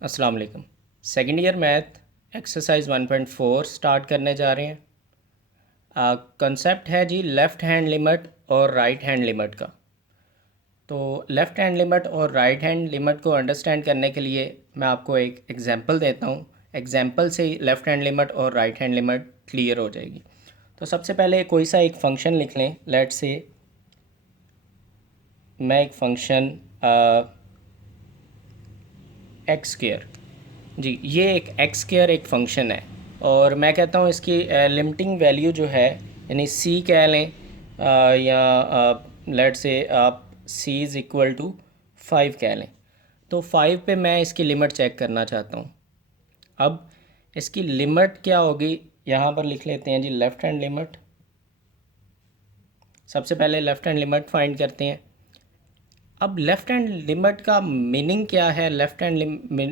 अस्सलाम वालेकुम। Second year math exercise 1.4 start करने जा रहे हैं। कंसेप्ट है जी लेफ़्ट हैंड लिमिट और राइट हैंड लिमिट का। तो लेफ़्ट हैंड लिमिट और राइट हैंड लिमिट को अंडरस्टैंड करने के लिए मैं आपको एक एग्जांपल देता हूँ। एग्जांपल से ही लेफ़्ट हैंड लिमिट और राइट हैंड लिमिट क्लियर हो जाएगी। तो सबसे पहले कोई सा एक फ़ंक्शन लिख लें। लेट्स से मैं एक फ़ंक्शन एक्स स्क्वायर, जी ये एक एक्स स्क्वायर एक फ़ंक्शन है और मैं कहता हूँ इसकी लिमिटिंग वैल्यू जो है यानी सी कह लें या लेट से आप सी इज़ इक्वल टू 5 कह लें। तो 5 पे मैं इसकी लिमिट चेक करना चाहता हूँ। अब इसकी लिमिट क्या होगी, यहाँ पर लिख लेते हैं जी लेफ़्ट हैंड लिमिट। सबसे पहले लेफ़्ट हैंड लिमिट फाइंड करते हैं। अब लेफ़्ट हैंड लिमिट का मीनिंग क्या है? लेफ़्ट हैंड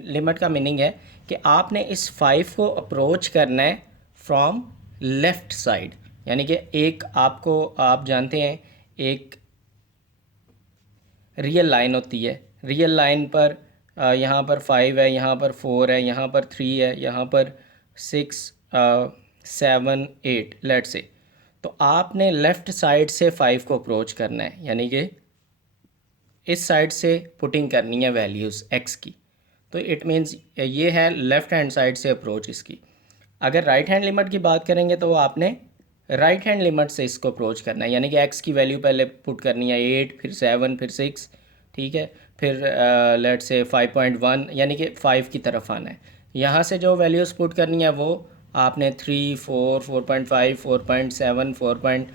लिमिट का मीनिंग है कि आपने इस 5 को अप्रोच करना है फ्रॉम लेफ़्ट साइड, यानी कि एक आपको आप जानते हैं एक रियल लाइन होती है। रियल लाइन पर यहाँ पर 5 है, यहाँ पर 4 है, यहाँ पर 3 है, यहाँ पर 6 7 8 लेट से। तो आपने लेफ़्ट साइड से 5 को अप्रोच करना है, यानी कि इस साइड से पुटिंग करनी है वैल्यूज़ एक्स की। तो इट मीन्स ये है लेफ़्ट हैंड साइड से अप्रोच इसकी। अगर राइट हैंड लिमिट की बात करेंगे तो आपने राइट हैंड लिमिट से इसको अप्रोच करना है, यानी कि एक्स की वैल्यू पहले पुट करनी है 8, फिर 7, फिर 6, ठीक है, फिर लेट से 5.1 यानी कि 5 की तरफ आना है। यहाँ से जो वैल्यूज़ पुट करनी है वो आपने 3, 4, 4.5, 4.7, 4.8,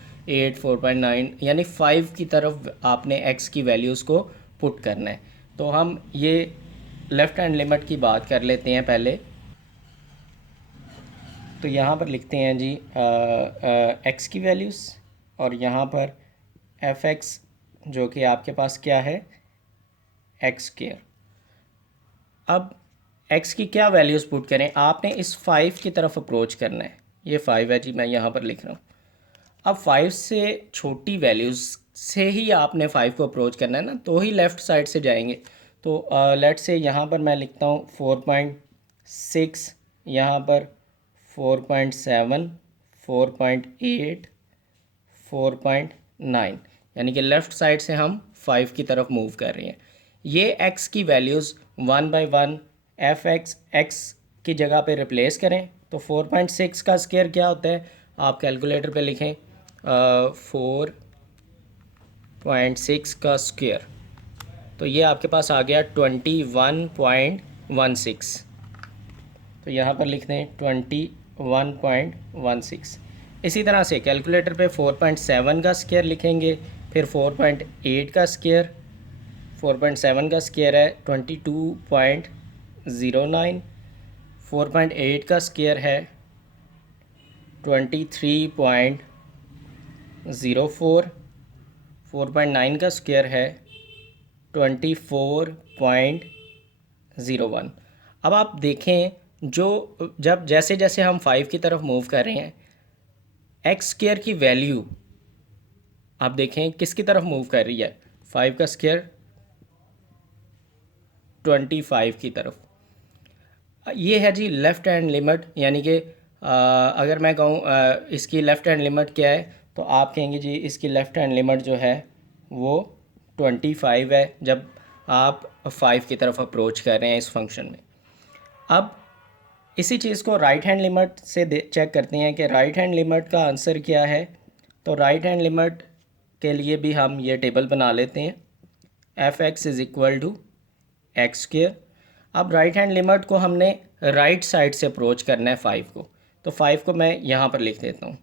4.9 यानी 5 की तरफ आपने एक्स की वैल्यूज़ को पुट करना है। तो हम ये लेफ़्ट हैंड लिमिट की बात कर लेते हैं पहले। तो यहाँ पर लिखते हैं जी एक्स की वैल्यूज़ और यहाँ पर एफ एक्स जो कि आपके पास क्या है एक्स स्क्वायर। अब एक्स की क्या वैल्यूज़ पुट करें, आपने इस 5 की तरफ अप्रोच करना है। ये 5 है जी, मैं यहाँ पर लिख रहा हूँ। अब 5 से छोटी वैल्यूज़ से ही आपने 5 को अप्रोच करना है ना, तो ही लेफ़्ट साइड से जाएंगे। तो लेट से यहाँ पर मैं लिखता हूँ 4.6, यहाँ पर 4.7, 4.8, 4.9, यानी कि लेफ़्ट साइड से हम 5 की तरफ मूव कर रहे हैं। ये एक्स की values 1 by 1 F x x की जगह पे रिप्लेस करें। तो 4.6 का स्क्वायर क्या होता है, आप कैलकुलेटर पे लिखें 4.6 का स्क्वायर, तो ये आपके पास आ गया 21.16। तो यहाँ पर लिख दें 21.16। इसी तरह से कैलकुलेटर पे 4.7 का स्क्वायर लिखेंगे, फिर 4.8 का स्क्वायर, 4.7 का स्क्वायर है 22.09, 4.8 का स्क्वायर है 23.04, 4.9 का स्क्वायर है 24.01। अब आप देखें जो जब जैसे जैसे हम 5 की तरफ मूव कर रहे हैं एक्स स्क्वायर की वैल्यू आप देखें किसकी तरफ मूव कर रही है, 5 का स्क्वायर 25 की तरफ। ये है जी लेफ़्ट हैंड लिमिट, यानी कि अगर मैं कहूँ इसकी लेफ़्ट हैंड लिमिट क्या है तो आप कहेंगे जी इसकी लेफ़्ट हैंड लिमिट जो है वो 25 है जब आप 5 की तरफ अप्रोच कर रहे हैं इस फंक्शन में। अब इसी चीज़ को राइट हैंड लिमिट से चेक करते हैं कि राइट हैंड लिमिट का आंसर क्या है। तो राइट हैंड लिमिट के लिए भी हम ये टेबल बना लेते हैं, F X is equal to X square. अब राइट हैंड लिमिट को हमने राइट साइड से अप्रोच करना है 5 को, तो 5 को मैं यहाँ पर लिख देता हूँ।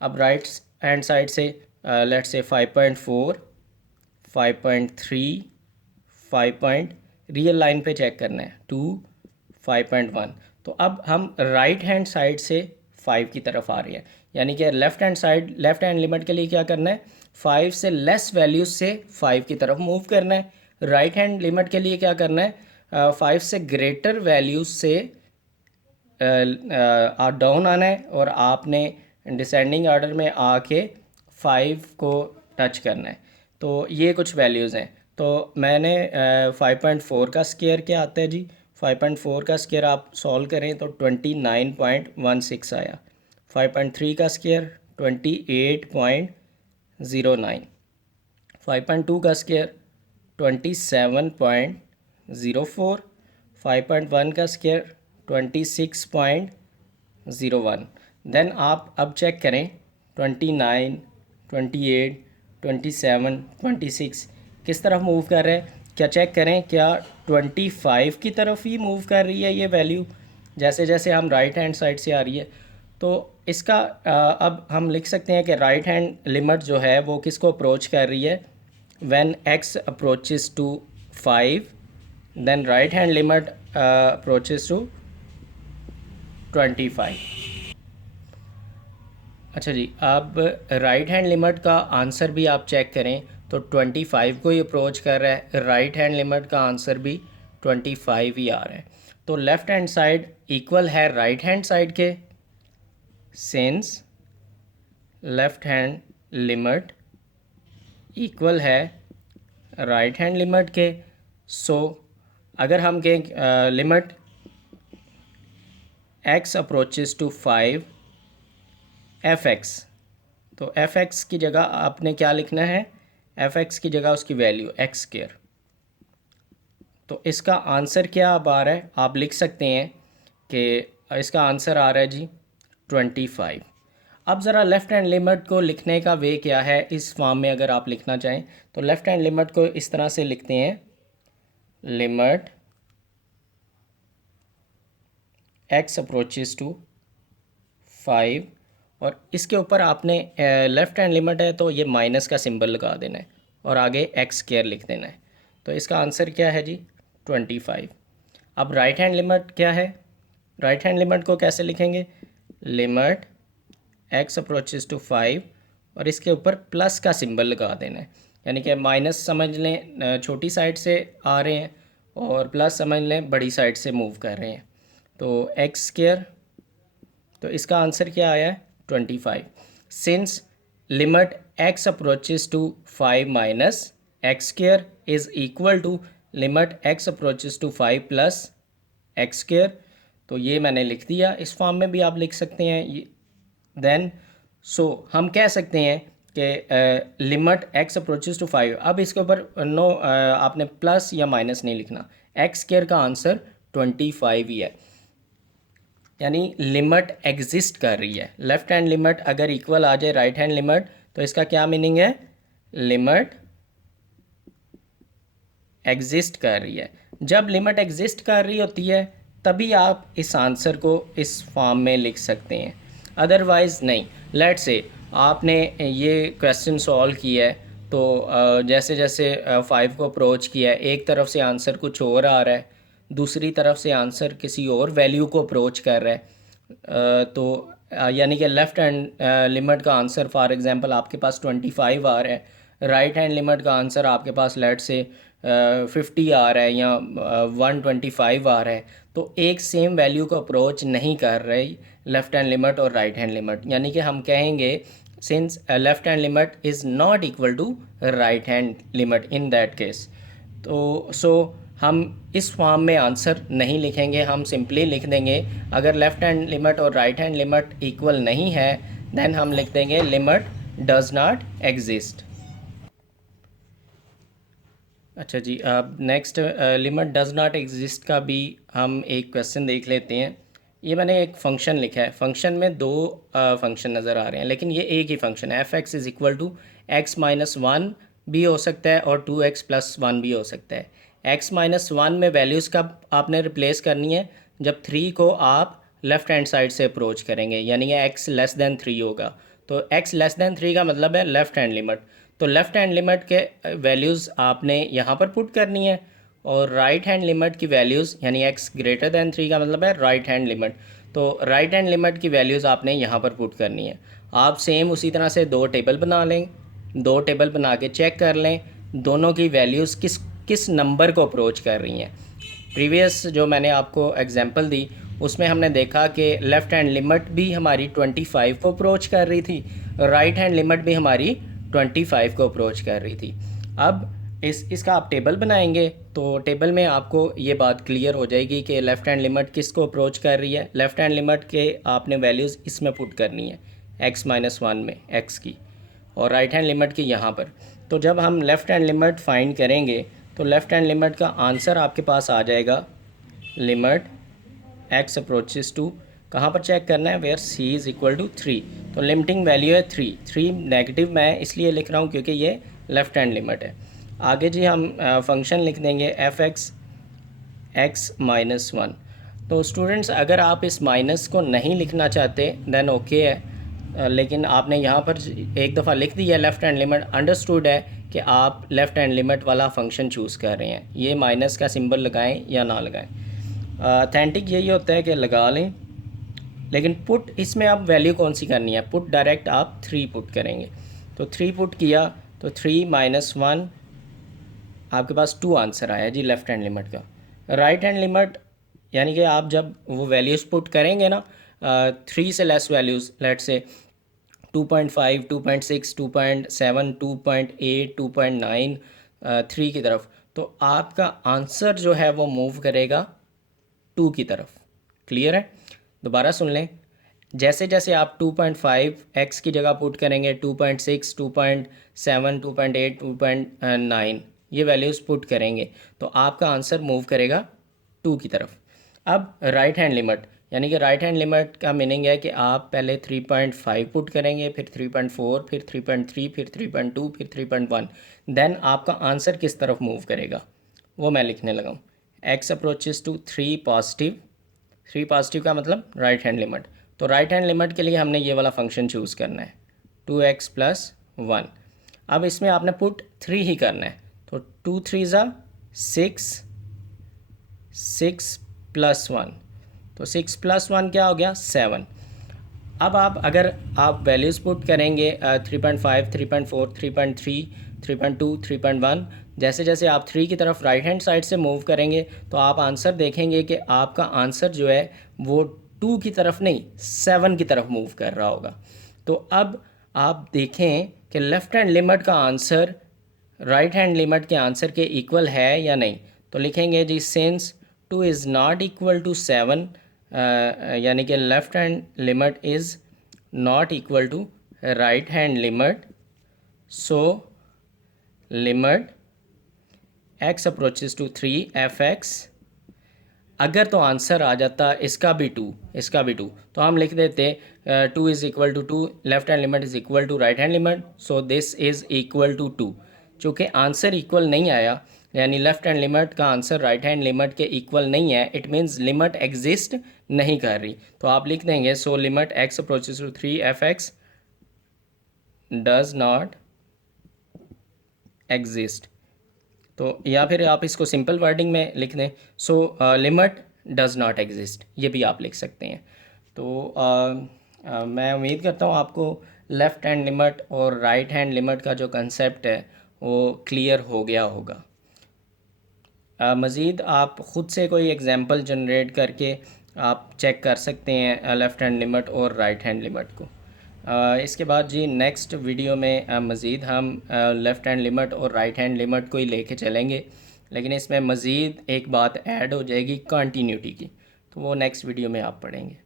अब राइट हैंड साइड से लेट्स से 5.4, 5.3, 5 रियल लाइन पे चेक करना है 2, 5.1। तो अब हम राइट हैंड साइड से 5 की तरफ आ रहे हैं, यानी कि लेफ़्ट हैंड लिमिट के लिए क्या करना है, 5 से लेस वैल्यूज से 5 की तरफ मूव करना है। राइट हैंड लिमिट के लिए क्या करना है, 5 से ग्रेटर वैल्यूज से डाउन आना है और आपने डिसेंडिंग ऑर्डर में आके 5 को टच करना है। तो ये कुछ वैल्यूज़ हैं। तो मैंने 5.4 का स्क्वायर क्या आता है जी, 5.4 का स्क्वायर आप सॉल्व करें तो 29.16 आया। 5.3 का स्क्वायर 28.09। 5.2 का स्क्वायर 27.04। 5.1 का स्क्वायर 26.01। देन आप अब चेक करें 29, 28, 27, 26 किस तरफ मूव कर रहे हैं। क्या चेक करें क्या 25 की तरफ ही मूव कर रही है ये वैल्यू, जैसे जैसे हम राइट हैंड साइड से आ रही है। तो इसका अब हम लिख सकते हैं कि राइट हैंड लिमिट जो है वो किसको अप्रोच कर रही है, when x approaches to 5 then right hand limit approaches to 25। अच्छा जी, अब राइट हैंड लिमिट का आंसर भी आप चेक करें तो 25 को ही अप्रोच कर रहा है। राइट हैंड लिमिट का आंसर भी 25 ही आ रहा है। तो लेफ़्ट हैंड साइड इक्वल है राइट हैंड साइड के, since left hand limit equal है राइट हैंड लिमिट के। सो अगर हम कहें limit x approaches to 5 fx, तो fx की जगह आपने क्या लिखना है, fx की जगह उसकी वैल्यू x स्क्वायर। तो इसका आंसर क्या अब आ रहा है, आप लिख सकते हैं कि इसका आंसर आ रहा है जी 25। अब ज़रा लेफ़्ट हैंड लिमिट को लिखने का वे क्या है इस फॉर्म में, अगर आप लिखना चाहें तो लेफ़्ट हैंड लिमिट को इस तरह से लिखते हैं, लिमिट x अप्रोचेस टू 5 और इसके ऊपर आपने लेफ़्ट हैंड लिमिट है तो ये माइनस का सिंबल लगा देना है और आगे x स्क्वायर लिख देना है। तो इसका आंसर क्या है जी 25। अब राइट हैंड लिमिट क्या है, राइट हैंड लिमिट को कैसे लिखेंगे, लिमिट x अप्रोचेस टू 5 और इसके ऊपर प्लस का सिंबल लगा देना है, यानी कि माइनस समझ लें छोटी साइड से आ रहे हैं और प्लस समझ लें बड़ी साइड से मूव कर रहे हैं। तो x स्क्वायर, तो इसका आंसर क्या आया है 25। Since limit x approaches to 5 minus X square is equal to limit x approaches to 5 plus X square. तो ये मैंने लिख दिया, इस फॉर्म में भी आप लिख सकते हैं। देन हम कह सकते हैं कि लिमिट x अप्रोचेस टू 5, अब इसके ऊपर नो आपने प्लस या माइनस नहीं लिखना, एक्स स्क्वायर का आंसर 25 ही है, यानी लिमिट एग्जिस्ट कर रही है। लेफ़्ट हैंड लिमिट अगर इक्वल आ जाए राइट हैंड लिमिट तो इसका क्या मीनिंग है, लिमिट एग्जिस्ट कर रही है। जब लिमिट एग्जिस्ट कर रही होती है तभी आप इस आंसर को इस फॉर्म में लिख सकते हैं, अदरवाइज़ नहीं। लेट्स से आपने ये क्वेश्चन सॉल्व किया है तो जैसे जैसे 5 को अप्रोच किया है, एक तरफ से आंसर कुछ और आ रहा है, दूसरी तरफ से आंसर किसी और वैल्यू को अप्रोच कर रहा है। तो यानी कि लेफ़्ट हैंड लिमिट का आंसर फॉर एग्जांपल आपके पास 25 आ रहा है, राइट हैंड लिमिट का आंसर आपके पास लेट से 50 आ रहा है या 125 आ रहा है, तो एक सेम वैल्यू को अप्रोच नहीं कर रही लेफ़्ट हैंड लिमिट और राइट हैंड लिमिट, यानी कि हम कहेंगे since left hand limit is not equal to right hand limit in that case. तो हम इस फॉर्म में आंसर नहीं लिखेंगे, हम सिंपली लिख देंगे अगर लेफ़्ट हैंड लिमिट और राइट हैंड लिमिट इक्वल नहीं है देन हम लिख देंगे लिमिट डज़ नॉट एग्जिस्ट। अच्छा जी, अब next limit does not exist का भी हम एक क्वेश्चन देख लेते हैं। ये मैंने एक फ़ंक्शन लिखा है, फ़ंक्शन में दो फंक्शन नज़र आ रहे हैं लेकिन ये एक ही फंक्शन है, F X is equal to X minus 1 भी हो सकता है और 2x प्लस 1 भी हो सकता है। x माइनस 1 में वैल्यूज़ का आपने रिप्लेस करनी है जब 3 को आप लेफ़्ट हैंड साइड से अप्रोच करेंगे, यानी कि x लेस दैन 3 होगा। तो x लेस दैन 3 का मतलब है लेफ़्ट हैंड लिमिट, तो लेफ़्ट हैंड लिमिट के वैल्यूज़ आपने यहाँ पर पुट करनी है और राइट हैंड लिमिट की वैल्यूज़ यानी x ग्रेटर दैन 3 का मतलब है राइट हैंड लिमिट, तो राइट हैंड लिमिट की वैल्यूज़ आपने यहाँ पर पुट करनी है। आप सेम उसी तरह से दो टेबल बना लें, दो टेबल बना के चेक कर लें दोनों की वैल्यूज़ किस नंबर को अप्रोच कर रही हैं। प्रीवियस जो मैंने आपको एग्जांपल दी उसमें हमने देखा कि लेफ़्ट हैंड लिमिट भी हमारी 25 को अप्रोच कर रही थी, राइट हैंड लिमिट भी हमारी 25 को अप्रोच कर रही थी। अब इसका आप टेबल बनाएंगे तो टेबल में आपको ये बात क्लियर हो जाएगी कि लेफ़्ट हैंड लिमिट किसको अप्रोच कर रही है। लेफ़्ट हैंड लिमिट के आपने वैल्यूज़ इसमें पुट करनी है, x-1 में x की, और राइट हैंड लिमिट की यहाँ पर। तो जब हम लेफ़्ट हैंड लिमिट फाइंड करेंगे तो लेफ़्ट हैंड लिमिट का आंसर आपके पास आ जाएगा लिमिट x अप्रोचेस टू, कहाँ पर चेक करना है, where c is equal to 3। तो लिमिटिंग वैल्यू है 3 नेगेटिव मैं इसलिए लिख रहा हूँ क्योंकि ये लेफ़्ट हैंड लिमिट है। आगे जी हम फंक्शन लिख देंगे f(x) x-1। तो स्टूडेंट्स अगर आप इस माइनस को नहीं लिखना चाहते देन ओके है, लेकिन आपने यहाँ पर एक दफ़ा लिख दिया लेफ़्ट हैंड लिमिट, अंडरस्टूड है कि आप लेफ़्ट हैंड लिमिट वाला फंक्शन चूज़ कर रहे हैं। ये माइनस का सिंबल लगाएं या ना लगाएं, ऑथेंटिक यही होता है कि लगा लें, लेकिन पुट इसमें आप वैल्यू कौन सी करनी है, पुट डायरेक्ट आप 3 पुट करेंगे। तो 3 पुट किया तो 3 - 1 आपके पास 2 आंसर आया जी लेफ़्ट हैंड लिमिट का। राइट हैंड लिमिट यानी कि आप जब वो वैल्यूज़ पुट करेंगे ना 3 से लेस वैल्यूज़, लेट से 2.5, 2.6, 2.7, 2.8, 2.9, 3 की तरफ, तो आपका आंसर जो है वो मूव करेगा 2 की तरफ। क्लियर है? दोबारा सुन लें, जैसे जैसे आप 2.5 x की जगह पुट करेंगे 2.6, 2.7, 2.8, 2.9 ये वैल्यूज़ पुट करेंगे तो आपका आंसर मूव करेगा 2 की तरफ। अब राइट हैंड लिमिट यानी कि राइट हैंड लिमिट का मीनिंग है कि आप पहले 3.5 पुट करेंगे, फिर 3.4, फिर 3.3, फिर 3.2, फिर 3.1, देन आपका आंसर किस तरफ मूव करेगा वो मैं लिखने लगा हूँ। x approaches to 3 positive, 3 positive का मतलब राइट हैंड लिमिट। तो राइट हैंड लिमिट के लिए हमने ये वाला फंक्शन चूज़ करना है 2x + 1। अब इसमें आपने पुट 3 ही करना है, तो 2 3 6, 6 + 1, तो 6 + 1 क्या हो गया 7। अब आप अगर आप वैल्यूज़ पुट करेंगे 3.5, 3.4, 3.3, 3.2, 3.1, जैसे जैसे आप 3 की तरफ राइट हैंड साइड से मूव करेंगे तो आप आंसर देखेंगे कि आपका आंसर जो है वो 2 की तरफ नहीं 7 की तरफ मूव कर रहा होगा। तो अब आप देखें कि लेफ़्ट हैंड लिमिट का आंसर राइट हैंड लिमिट के आंसर के इक्वल है या नहीं। तो लिखेंगे जी since 2 is not equal to 7, यानी कि left hand limit is not equal to right hand limit, so limit x approaches to 3 f(x), अगर तो आंसर आ जाता इसका भी 2, इसका भी 2, तो हम लिख देते 2 is equal to 2, left hand limit is equal to right hand limit, so this is equal to 2। चूँकि आंसर इक्वल नहीं आया यानी लेफ़्ट हैंड लिमिट का आंसर राइट हैंड लिमिट के इक्वल नहीं है, इट मीन्स लिमिट एग्जिस्ट नहीं कर रही। तो आप लिख देंगे so limit x approaches to 3 f(x) does not exist. तो या फिर आप इसको सिंपल वर्डिंग में लिख दें so limit does not exist, ये भी आप लिख सकते हैं। तो मैं उम्मीद करता हूँ आपको लेफ़्ट हैंड लिमिट और राइट हैंड लिमिट का जो कंसेप्ट है वो क्लियर हो गया होगा। मज़ीद आप ख़ुद से कोई एग्ज़ाम्पल जनरेट करके आप चेक कर सकते हैं लेफ़्ट हैंड लिमिट और राइट हैंड लिमिट को। इसके बाद जी नेक्स्ट वीडियो में मज़ीद हम लेफ़्ट हैंड लिमिट और राइट हैंड लिमिट को ही लेके चलेंगे, लेकिन इसमें मज़ीद एक बात ऐड हो जाएगी कंटिन्यूटी की, तो वो नेक्स्ट वीडियो में आप पढ़ेंगे।